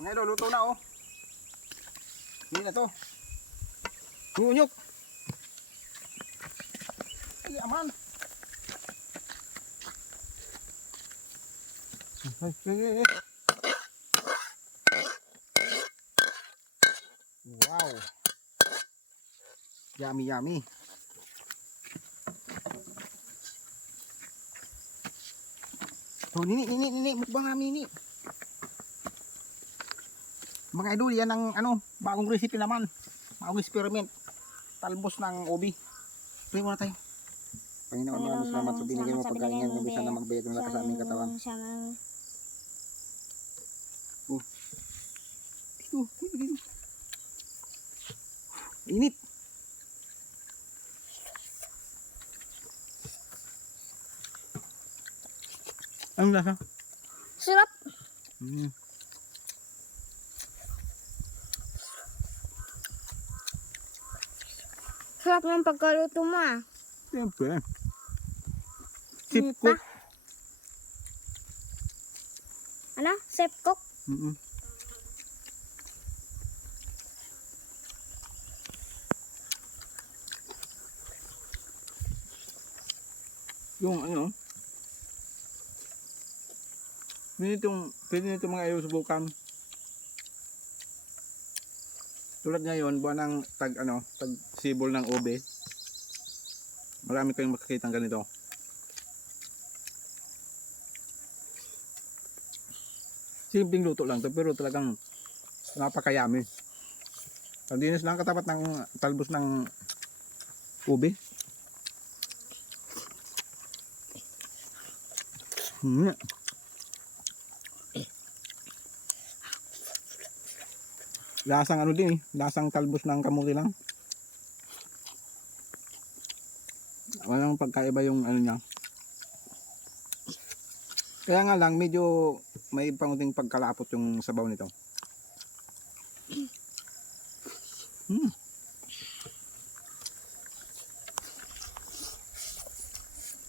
Mga idol, luto na oh. Hindi na to. Hunyok. Ay, aman. Ay, ay, ay. Wow. Yummy, yummy. Oh, nini, nini, nini, mukbang namin nini. Mga idol, yan ang ano, bagong recipe naman. Bagong experiment. Talbos ng ubi. Pray muna tayo. Panginoon, maraming salamat sa binigay mo pagkain ng gabi. Sana magbayad ng lakas sa aming katawan. Ito, ito, ito. Init. Anong lasa? Sarap. Mm. Sarap ng pagkaluto mo ah. Siyempre. Sip Sip cook. Ano? Chef cook? Mm-mm. Yung ano, pwede itong, pwede nito mga ayaw subukan. Tulad ngayon, buwan ng tag, ano, tag sibol ng ube. Marami kayong makikita ganito. Simpleng luto lang to pero talagang napakayami. Pandinis lang katapat ng talbos ng ube. Hmm. Lasang ano din eh, lasang talbos ng kamuti lang. Walang pagkaiba yung ano niya. Kaya nga lang, medyo may pangunting pagkalapot yung sabaw nito. Hmm.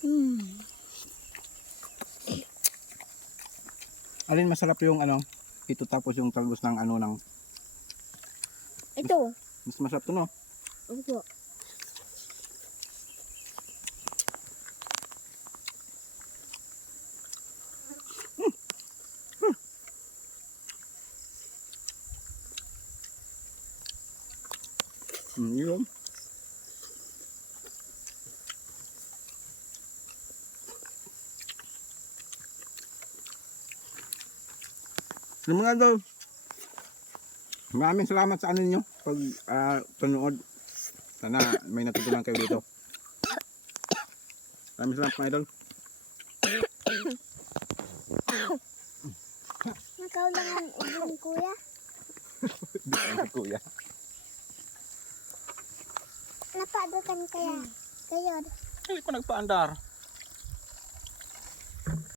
Hmm. Alin masarap yung ano, ito tapos yung talbos ng ano ng, Ito. mas masarap to no? Opo. Hmm, yun. Yung mga idol, maraming salamat sa ano ninyo pag ah, panood. Sana may natutunan kayo dito. Maraming salamat mga idol. Nakaw lang ang ibon kuya. Kuya. Napadukan kaya. Kayo. Hindi ko nagpaandar.